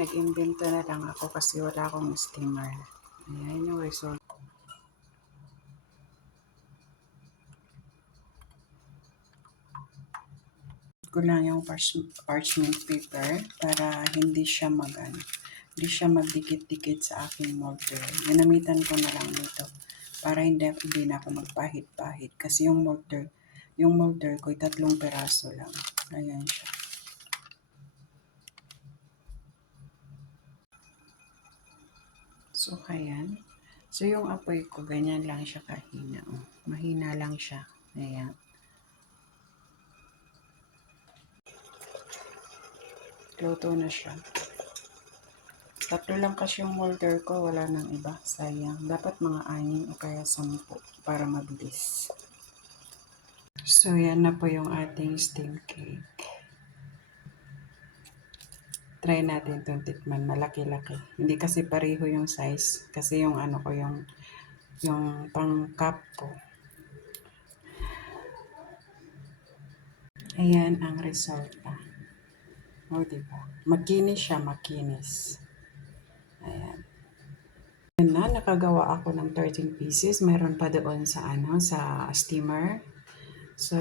nag-imbento na lang ako kasi wala akong steamer. Ayan yung result. Ko lang yung parchment paper para hindi siya hindi siya magdikit-dikit sa aking molder. Ginamitan ko na lang dito para hindi na ako magpahit-pahit kasi yung molder ko ay 3 peraso lang. Ayan siya. So, ayan. So, yung apoy ko, ganyan lang siya kahina. Oh. Mahina lang siya. Ayan. Luto na siya. 3 lang kasi yung molder ko, wala nang iba. Sayang. Dapat mga 6 o kaya 10 para mabilis. So, yan na po yung ating steam cake. Try natin itong tikman. Malaki-laki. Hindi kasi pareho yung size. Kasi yung ano ko, yung pang cup ko. Ayan ang resulta. O, diba? Makinis siya, makinis. Ayan. Ayan na, nakagawa ako ng 13 pieces. Meron pa doon sa sa steamer. So,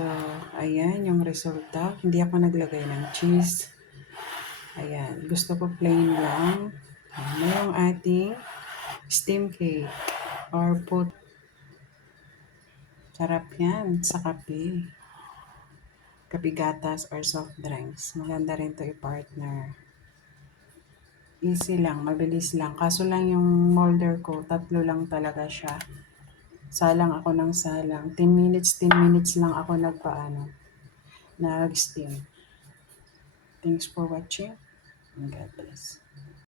ayan yung resulta. Hindi ako naglagay ng cheese. Ayan, gusto ko plain lang. Ayan na yung ating steam cake or put. Sarap yan sa kape. Kape gatas or soft drinks. Maganda rin to i-partner. Easy lang, mabilis lang. Kaso lang yung molder ko, 3 lang talaga siya. Salang ako ng salang. 10 minutes lang ako nag-steam. Thanks for watching and God bless.